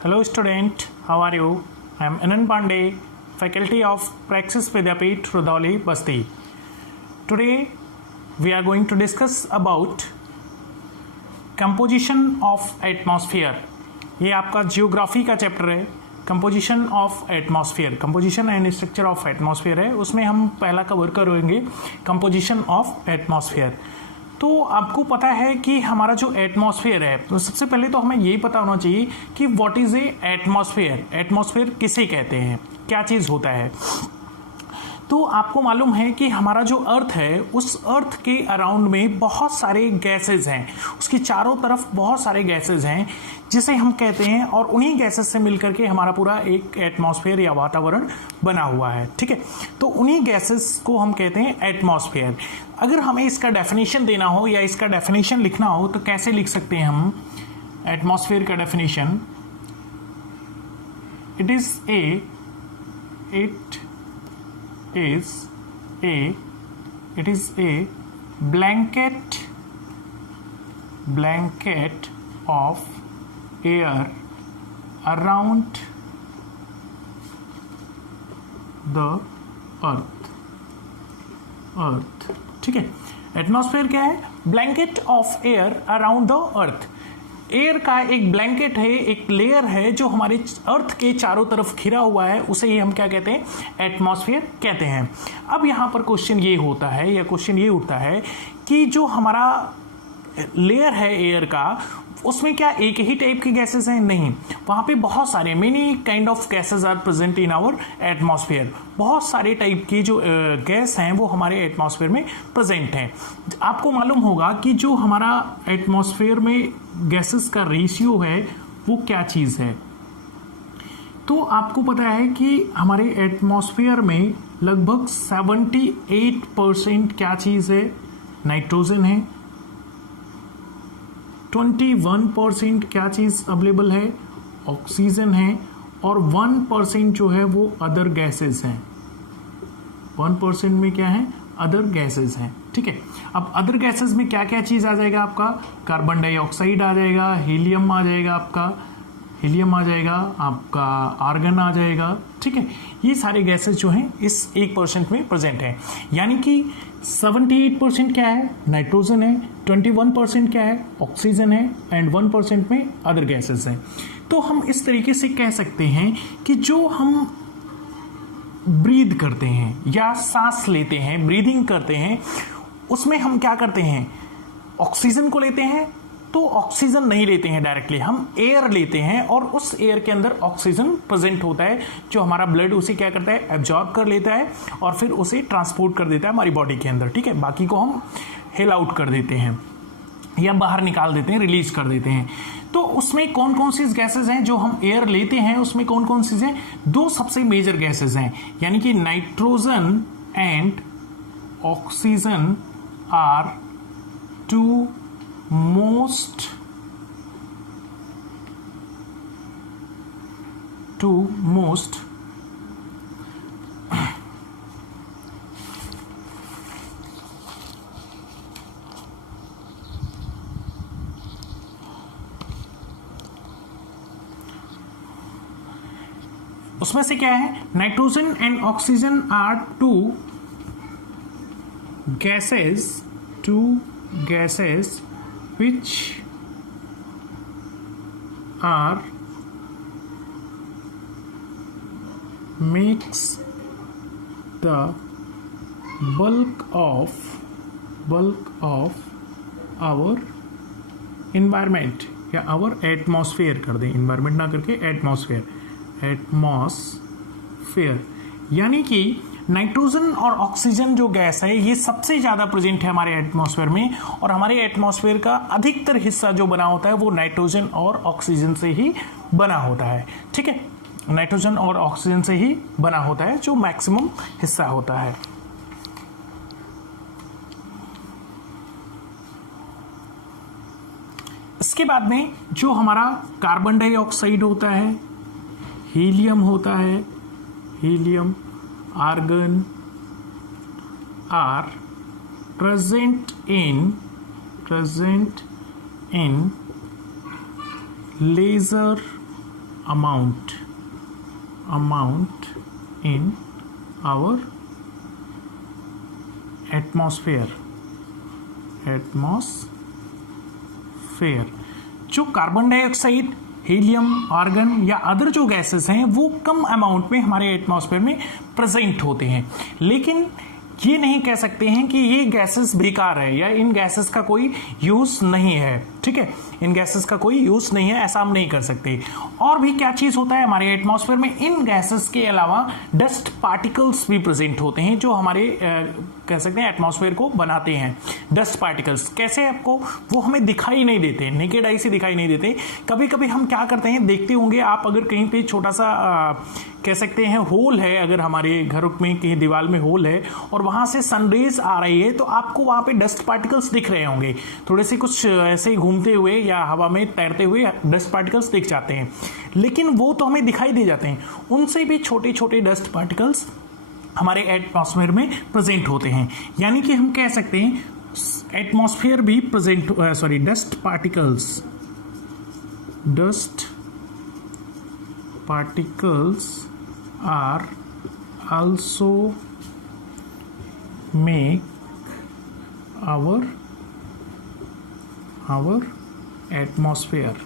Hello student, how are you? I am Anand Pandey, faculty of Praxis Vidyapeeth, Rudauli, Basti. Today we are going to discuss about composition of atmosphere. ये आपका geography का chapter है, composition of atmosphere, composition and structure of atmosphere है. उसमें हम पहला cover करेंगे composition of atmosphere. तो आपको पता है कि हमारा जो एटमॉस्फेयर है, तो सबसे पहले तो हमें यही पता होना चाहिए कि what is a atmosphere. Atmosphere किसे कहते हैं, क्या चीज़ होता है. तो आपको मालूम है कि हमारा जो अर्थ है, उस अर्थ के अराउंड में बहुत सारे गैसेज हैं, उसकी चारों तरफ बहुत सारे गैसेज हैं जिसे हम कहते हैं, और उन्हीं गैसेज से मिलकर के हमारा पूरा एक एटमॉस्फेयर या वातावरण बना हुआ है. ठीक है, तो उन्हीं गैसेज को हम कहते हैं एटमॉस्फेयर. अगर हमें इसका डेफिनेशन देना हो या इसका डेफिनेशन लिखना हो तो कैसे लिख सकते हैं हम एटमॉस्फेयर का definition. It is a blanket of air around the earth. ठीक है, एटमॉस्फेयर क्या है? Blanket of air around the earth. Air का एक ब्लैंकेट है, एक लेयर है जो हमारे अर्थ के चारों तरफ घिरा हुआ है, उसे ही हम क्या कहते हैं? एटमॉस्फेयर कहते हैं. अब यहाँ पर क्वेश्चन ये होता है या क्वेश्चन ये उठता है कि जो हमारा लेयर है एयर का, उसमें क्या एक ही टाइप के गैसेस हैं? नहीं, वहाँ पे बहुत सारे many kind of gases are present in our atmosphere. बहुत सारे टाइप की जो गैस हैं वो हमारे एटमॉस्फेयर में प्रेजेंट हैं. आपको मालूम होगा कि जो हमारा एटमॉस्फेयर में गैसेस का रेशियो है वो क्या चीज़ है. तो आपको पता है कि हमारे एटमॉस्फेयर में लगभग 78% क्या चीज़ है? नाइट्रोजन है. 21% क्या चीज़ अवेलेबल है? ऑक्सीजन है. और 1% जो है वो अदर गैसेस हैं. 1% में क्या है? अदर गैसेस हैं. ठीक है, अब अदर गैसेस में क्या क्या चीज़ आ जाएगा आपका? कार्बन डाइऑक्साइड आ जाएगा, हीलियम आ जाएगा आपका आर्गन आ जाएगा. ठीक है, ये सारे गैसेस जो हैं इस 1% में प्रेजेंट हैं. यानी कि 78% क्या है? नाइट्रोजन है. 21% क्या है? ऑक्सीजन है. एंड 1% में अदर गैसेस हैं. तो हम इस तरीके से कह सकते हैं कि जो हम ब्रीद करते हैं या सांस लेते हैं, ब्रीदिंग करते हैं, उसमें हम क्या करते हैं? ऑक्सीजन को लेते हैं. तो ऑक्सीजन नहीं लेते हैं डायरेक्टली, हम एयर लेते हैं, और उस एयर के अंदर ऑक्सीजन प्रेजेंट होता है, जो हमारा ब्लड उसे क्या करता है? एब्जॉर्ब कर लेता है और फिर उसे ट्रांसपोर्ट कर देता है हमारी बॉडी के अंदर. ठीक है, बाकी को हम हेल आउट कर देते हैं या बाहर निकाल देते हैं, रिलीज कर देते हैं. तो उसमें कौन कौन सी गैसेज हैं जो हम एयर लेते हैं? उसमें कौन कौन सी हैं? दो सबसे मेजर गैसेज हैं, यानी कि nitrogen and oxygen are two most उसमें से क्या है? Nitrogen and oxygen are two gases which are makes the bulk of our environment या our atmosphere कर दें, environment ना करके एटमॉस्फेयर. यानी कि नाइट्रोजन और ऑक्सीजन जो गैस है ये सबसे ज़्यादा प्रेजेंट है हमारे एटमॉस्फेयर में, और हमारे एटमॉस्फेयर का अधिकतर हिस्सा जो बना होता है वो नाइट्रोजन और ऑक्सीजन से ही बना होता है. ठीक है, नाइट्रोजन और ऑक्सीजन से ही बना होता है, जो मैक्सिमम हिस्सा होता है. इसके बाद में जो हमारा कार्बन डाइऑक्साइड होता है, हीलियम होता है, helium, argon are present in laser amount in our atmosphere. जो कार्बन डाइऑक्साइड, हीलियम, आर्गन या अदर जो गैसेस हैं वो कम अमाउंट में हमारे एटमॉस्फेयर में प्रेजेंट होते हैं, लेकिन ये नहीं कह सकते हैं कि ये गैसेस बेकार है या इन गैसेस का कोई यूज नहीं है। ठीक है, इन गैसेस का कोई यूज नहीं है, ऐसा हम नहीं कर सकते। और भी क्या चीज होता है हमारे एटमॉस्फेयर में, इन गैसेस के अलावा डस्ट पार्टिकल्स भी प्रेजेंट होते हैं जो हमारे कह सकते हैं एटमॉस्फेयर को बनाते हैं। डस्ट पार्टिकल्स कैसे, आपको वो हमें दिखाई नहीं देते, नेकेड आई से दिखाई नहीं देते। कभी कभी हम क्या करते हैं, देखते होंगे आप, अगर कहीं पे छोटा सा कह सकते हैं होल है, अगर हमारे घर में कहीं दीवार में होल है और वहां से सनरेज आ रही है, तो आपको वहां पे डस्ट पार्टिकल्स दिख रहे होंगे, थोड़े से कुछ ऐसे घूमते हुए या हवा में तैरते हुए डस्ट पार्टिकल्स दिख जाते हैं, लेकिन वो तो हमें दिखाई दे जाते हैं। उनसे भी छोटे छोटे डस्ट पार्टिकल्स हमारे एटमॉस्फेयर में प्रेजेंट होते हैं। यानी कि हम कह सकते हैं एटमॉस्फेयर भी present dust particles are also make our atmosphere.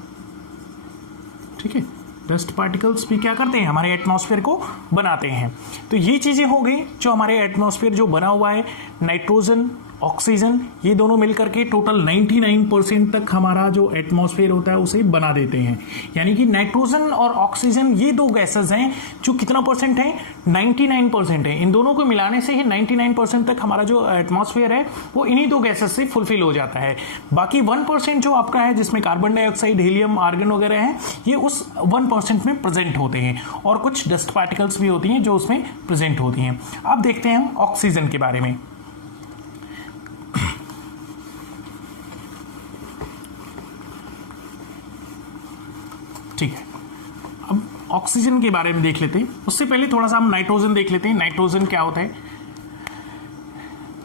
ठीक है, डस्ट पार्टिकल्स भी क्या करते हैं, हमारे एटमॉस्फेयर को बनाते हैं। तो ये चीजें हो गई जो हमारे एटमॉस्फेयर जो बना हुआ है, नाइट्रोजन, ऑक्सीजन, ये दोनों मिलकर के टोटल 99% तक हमारा जो एटमॉस्फेयर होता है उसे बना देते हैं। यानी कि नाइट्रोजन और ऑक्सीजन ये दो गैसेस हैं जो कितना परसेंट है, 99% है। इन दोनों को मिलाने से ही 99% तक हमारा जो एटमॉस्फेयर है वो इन्हीं दो गैसेस से फुलफिल हो जाता है। बाकी 1% जो आपका है, जिसमें कार्बन डाइऑक्साइड, हीलियम, आर्गन वगैरह है, ये उस 1% में प्रेजेंट होते हैं, और कुछ डस्ट पार्टिकल्स भी होती हैं जो उसमें प्रेजेंट होती हैं। अब देखते हैं हम ऑक्सीजन के बारे में। ठीक है, अब ऑक्सीजन के बारे में देख लेते हैं। उससे पहले थोड़ा सा हम नाइट्रोजन देख लेते हैं। नाइट्रोजन क्या होता है?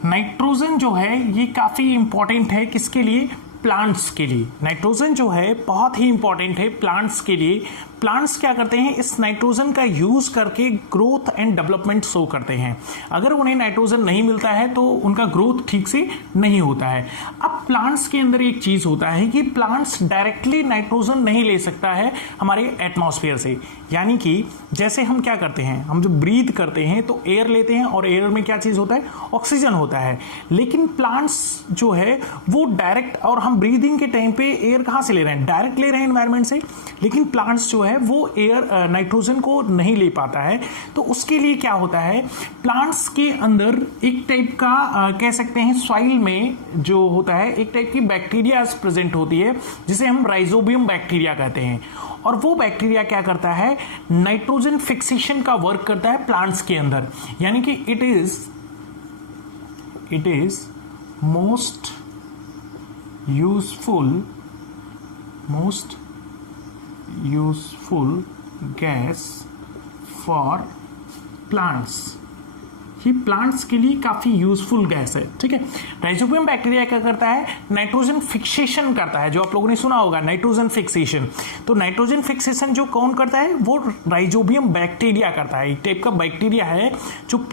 नाइट्रोजन जो है ये काफी इंपॉर्टेंट है, किसके लिए? प्लांट्स के लिए। नाइट्रोजन जो है बहुत ही इंपॉर्टेंट है प्लांट्स के लिए। प्लांट्स क्या करते हैं, इस नाइट्रोजन का यूज करके ग्रोथ एंड डेवलपमेंट शो करते हैं। अगर उन्हें नाइट्रोजन नहीं मिलता है तो उनका ग्रोथ ठीक से नहीं होता है। अब प्लांट्स के अंदर एक चीज होता है कि प्लांट्स डायरेक्टली नाइट्रोजन नहीं ले सकता है हमारे एटमॉस्फेयर से। यानी कि जैसे हम क्या करते हैं, हम जो ब्रीथ करते हैं तो एयर लेते हैं, और एयर में क्या चीज होता है, ऑक्सीजन होता है। लेकिन प्लांट्स जो है वो डायरेक्ट, और हम ब्रीदिंग के टाइम पे एयर कहां से ले रहे हैं, डायरेक्ट ले रहे हैं एनवायरमेंट से। लेकिन प्लांट्स जो है वो एयर नाइट्रोजन को नहीं ले पाता है। तो उसके लिए क्या होता है, प्लांट्स के अंदर एक टाइप का कह सकते हैं सॉइल में जो होता है एक टाइप की बैक्टीरिया प्रेजेंट होती है, जिसे हम राइजोबियम बैक्टीरिया कहते हैं। और वो बैक्टीरिया क्या करता है, नाइट्रोजन फिक्सेशन का वर्क करता है प्लांट्स के अंदर। यानी कि it is most useful gas for plants. ये प्लांट्स के लिए काफी यूजफुल गैस है। ठीक है, राइजोबियम बैक्टीरिया क्या करता है, नाइट्रोजन फिक्सेशन करता है, जो आप लोगों ने सुना होगा नाइट्रोजन फिक्सेशन। तो नाइट्रोजन फिक्सेशन जो कौन करता है, वो राइजोबियम बैक्टीरिया करता है। एक टाइप का बैक्टीरिया है जो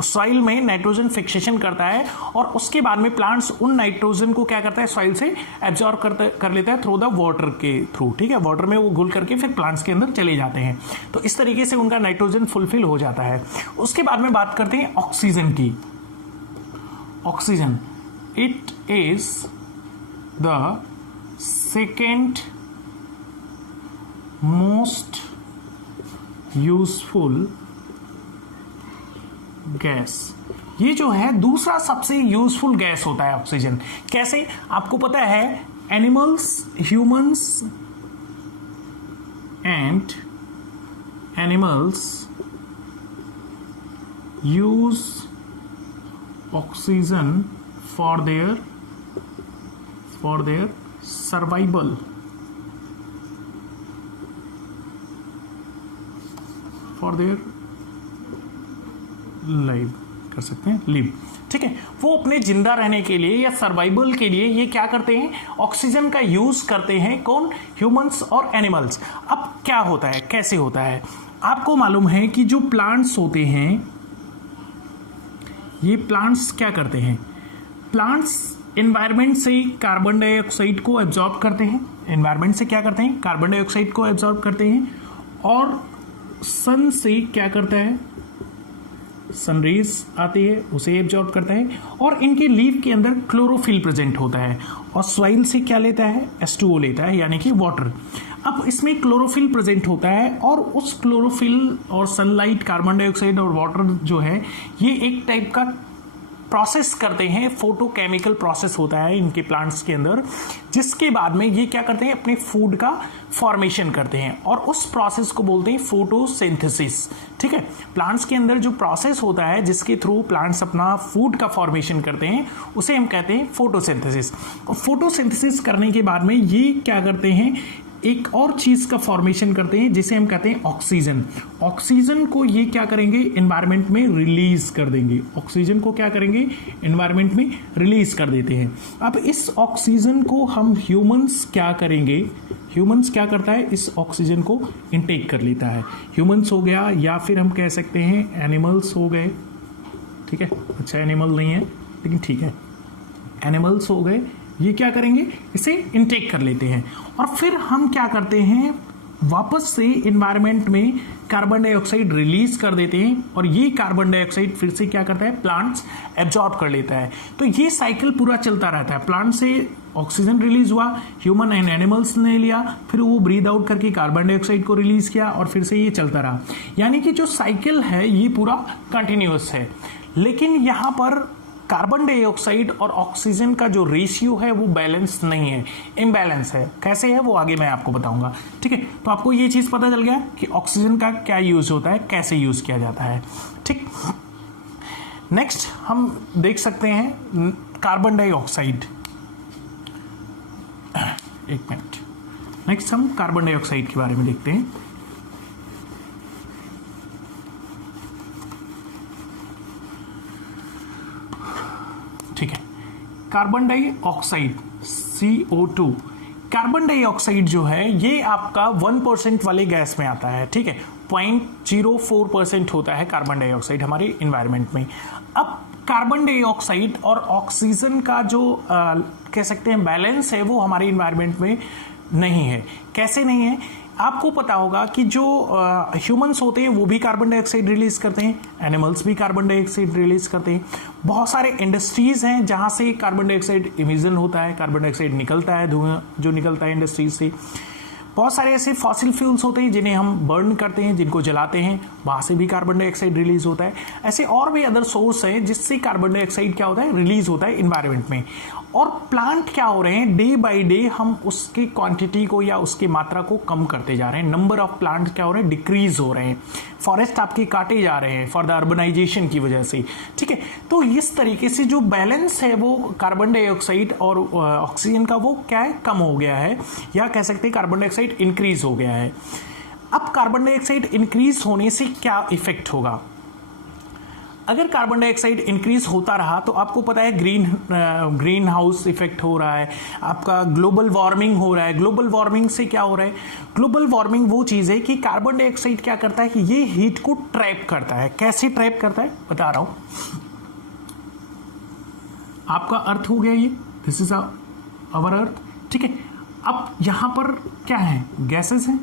सॉइल में नाइट्रोजन फिक्सेशन करता है, और उसके बाद में प्लांट्स उन नाइट्रोजन को क्या करता है, सॉइल से एब्जॉर्ब कर लेता है थ्रू द वाटर के थ्रू। ठीक है, वाटर में वो घुल करके फिर प्लांट्स के अंदर चले जाते हैं। तो इस तरीके से उनका नाइट्रोजन फुलफिल हो जाता है। उसके बाद में बात करते हैं ऑक्सीजन की। Oxygen, it is the second most useful gas. ये जो है दूसरा सबसे यूजफुल गैस होता है ऑक्सीजन। कैसे, आपको पता है animals, humans and animals use oxygen for their survival. For their live कर सकते हैं, लिव। ठीक है, वो अपने जिंदा रहने के लिए या सर्वाइवल के लिए ये क्या करते हैं, ऑक्सीजन का यूज करते हैं। कौन, ह्यूमंस और एनिमल्स। अब क्या होता है, कैसे होता है? आपको मालूम है कि जो प्लांट्स होते हैं, ये प्लांट्स क्या करते हैं? प्लांट्स एनवायरनमेंट से कार्बन डाइऑक्साइड को एब्जॉर्ब करते हैं। एनवायरनमेंट से क्या करते हैं? कार्बन डाइऑक्साइड को एब्जॉर्ब करते हैं। और सन से क्या करता है? सनरेज आती है, उसे एब्जॉर्ब करता है। और इनके लीफ के अंदर क्लोरोफिल प्रेजेंट होता है। और सॉइल से क्या लेता है? H2O लेता है, यानी कि वाटर। अब इसमें क्लोरोफिल प्रेजेंट होता है और उस क्लोरोफिल और सनलाइट, कार्बन डाइऑक्साइड और वाटर जो है, ये एक टाइप का प्रोसेस करते हैं, फोटोकेमिकल प्रोसेस होता है इनके प्लांट्स के अंदर, जिसके बाद में ये क्या करते हैं? अपने फूड का फॉर्मेशन करते हैं और उस प्रोसेस को बोलते हैं फोटोसिंथेसिस। ठीक है, प्लांट्स के अंदर जो प्रोसेस होता है जिसके थ्रू प्लांट्स अपना फूड का फॉर्मेशन करते हैं, उसे हम कहते हैं फोटोसिंथेसिस। और फोटोसिंथेसिस करने के बाद में ये क्या करते हैं? एक और चीज का फॉर्मेशन करते हैं जिसे हम कहते हैं ऑक्सीजन। ऑक्सीजन को ये क्या करेंगे? एनवायरनमेंट में रिलीज कर देंगे। ऑक्सीजन को क्या करेंगे? एनवायरनमेंट में रिलीज कर देते हैं। अब इस ऑक्सीजन को हम ह्यूमंस क्या करेंगे? ह्यूमंस क्या करता है? इस ऑक्सीजन को इनटेक कर लेता है। ह्यूमंस हो गया, या फिर हम कह सकते हैं एनिमल्स हो गए। ठीक है, अच्छा एनिमल नहीं है लेकिन ठीक है, एनिमल्स हो गए, ये क्या करेंगे? इसे इनटेक कर लेते हैं। और फिर हम क्या करते हैं? वापस से एनवायरनमेंट में कार्बन डाइऑक्साइड रिलीज कर देते हैं और ये कार्बन डाइऑक्साइड फिर से क्या करता है? प्लांट्स एब्जॉर्ब कर लेता है। तो ये साइकिल पूरा चलता रहता है। प्लांट से ऑक्सीजन रिलीज हुआ, ह्यूमन एंड एनिमल्स ने लिया, फिर वो ब्रीद आउट करके कार्बन डाइऑक्साइड को रिलीज किया और फिर से ये चलता रहा। यानी कि जो साइकिल है ये पूरा कंटिन्यूअस है। लेकिन यहां पर कार्बन डाइऑक्साइड और ऑक्सीजन का जो रेशियो है वो बैलेंस नहीं है, इम्बैलेंस है। कैसे है वो आगे मैं आपको बताऊंगा। ठीक है, तो आपको ये चीज पता चल गया कि ऑक्सीजन का क्या यूज होता है, कैसे यूज किया जाता है। ठीक, नेक्स्ट हम देख सकते हैं कार्बन डाइऑक्साइड। एक मिनट, नेक्स्ट हम कार्बन डाइऑक्साइड के बारे में देखते हैं। ठीक है, carbon dioxide CO2। Carbon dioxide जो है ये आपका 1% वाले गैस में आता है। ठीक है, 0.04% होता है कार्बन डाइऑक्साइड हमारे इन्वायरमेंट में। अब कार्बन डाइऑक्साइड और ऑक्सीजन का जो कह सकते हैं बैलेंस है वो हमारे इन्वायरमेंट में नहीं है। कैसे नहीं है? आपको पता होगा कि जो ह्यूमंस होते हैं वो भी कार्बन डाइऑक्साइड रिलीज करते हैं, एनिमल्स भी कार्बन डाइऑक्साइड रिलीज करते हैं। बहुत सारे इंडस्ट्रीज हैं जहां से कार्बन डाइऑक्साइड इमिशन होता है, कार्बन डाइऑक्साइड निकलता है, धुआं जो निकलता है इंडस्ट्रीज से। बहुत सारे ऐसे फॉसिल फ्यूल्स होते हैं जिन्हें हम बर्न करते हैं, जिनको जलाते हैं, वहां से भी कार्बन डाइऑक्साइड रिलीज होता है। ऐसे और भी अदर सोर्स हैं जिससे कार्बन डाइऑक्साइड क्या होता है? रिलीज होता है इन्वायरमेंट में। और प्लांट क्या हो रहे हैं? डे बाय डे हम उसकी क्वांटिटी को या उसकी मात्रा को कम करते जा रहे हैं। नंबर ऑफ प्लांट क्या हो रहे हैं? डिक्रीज हो रहे हैं। फॉरेस्ट आपके काटे जा रहे हैं फॉर द अर्बनाइजेशन की वजह से। ठीक है, तो इस तरीके से जो बैलेंस है वो कार्बन डाइऑक्साइड और ऑक्सीजन का वो क्या है? कम हो गया है, या कह सकते हैं कार्बन डाइऑक्साइड इंक्रीज हो गया है। अब कार्बन डाइऑक्साइड इंक्रीज होने से क्या इफेक्ट होगा? अगर कार्बन डाइऑक्साइड इंक्रीज होता रहा तो आपको पता है ग्रीन हाउस इफेक्ट हो रहा है, आपका ग्लोबल वार्मिंग हो रहा है। ग्लोबल वार्मिंग से क्या हो रहा है? ग्लोबल वार्मिंग वो चीज है कि कार्बन डाइऑक्साइड क्या करता है कि ये हीट को ट्रैप करता है। कैसे ट्रैप करता है बता रहा हूं। आपका अर्थ हो गया ये, दिस इज आवर अर्थ। ठीक है, अब यहां पर क्या है? गैसेस हैं।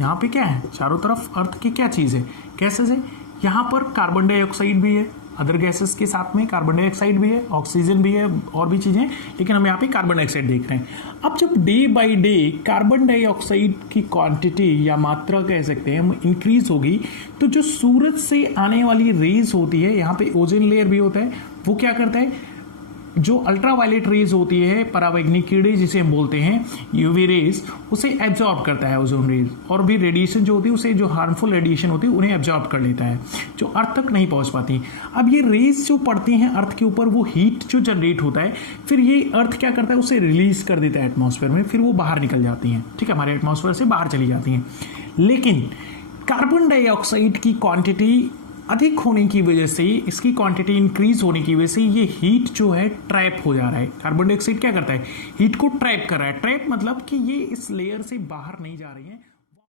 यहां पे क्या है? चारों तरफ अर्थ की क्या चीज है? गैसेस है। यहां पर कार्बन डाइऑक्साइड भी है, अदर गैसेस के साथ में कार्बन डाइऑक्साइड भी है, ऑक्सीजन भी है, और भी चीजें, लेकिन हम यहाँ पे कार्बन डाइऑक्साइड देख रहे हैं। अब जब day by day carbon dioxide की क्वांटिटी या मात्रा कह सकते हैं हम इंक्रीज होगी, तो जो सूरज से आने वाली रेज होती है, यहाँ पे ओजोन लेयर भी होता है, वो क्या करता है? जो अल्ट्रावायलेट रेज होती है, परावैंगनिक किरणें जिसे हम बोलते हैं, यूवी रेज, उसे एब्जॉर्ब करता है ओजोन रेज। और भी रेडिएशन जो होती है उसे, जो हार्मफुल रेडिएशन होती है उन्हें एब्जॉर्ब कर लेता है, जो अर्थ तक नहीं पहुंच पाती। अब ये रेज जो पड़ती हैं अर्थ के ऊपर, वो हीट जो जनरेट होता है, फिर ये अर्थ क्या करता है? उसे रिलीज कर देता है एटमॉस्फेयर में, फिर वो बाहर निकल जाती हैं। ठीक है, हमारे एटमॉस्फेयर से बाहर चली जाती हैं। लेकिन कार्बन डाइऑक्साइड की क्वांटिटी अधिक होने की वजह से, इसकी क्वांटिटी इंक्रीज होने की वजह से ये हीट जो है ट्रैप हो जा रहा है। कार्बन डाइऑक्साइड क्या करता है? हीट को ट्रैप कर रहा है। ट्रैप मतलब कि ये इस लेयर से बाहर नहीं जा रही है।